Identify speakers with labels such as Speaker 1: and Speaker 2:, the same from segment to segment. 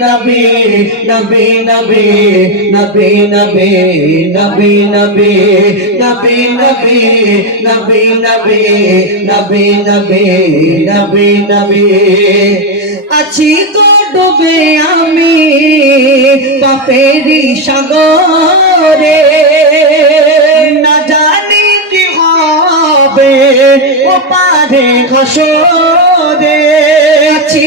Speaker 1: নবী নবী নবী নবী নবী নবী নবী নবী নবী নবী নবী নবী নবী নবী নবী আছি তো ডুবে আমি পাপেরি সাগরে না জানি কি হবে ও পারে ঘসরে আছি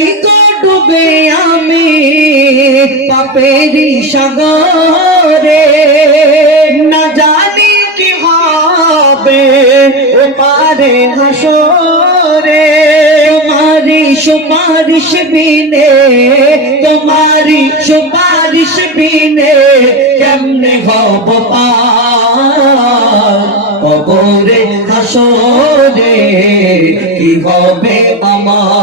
Speaker 1: পাপেরি সাগরে। না জানি কি হবে, ও পারে হাসরে। তোমারি সুপারিশ বিনে তোমারি সুপারিশ বিনে কেমনে হব পার? কবরে হাসরে কি হবে আমার?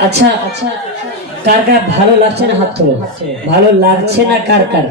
Speaker 2: আচ্ছা আচ্ছা কার কার ভালো লাগছে না হাত ভালো লাগছে না কার কার?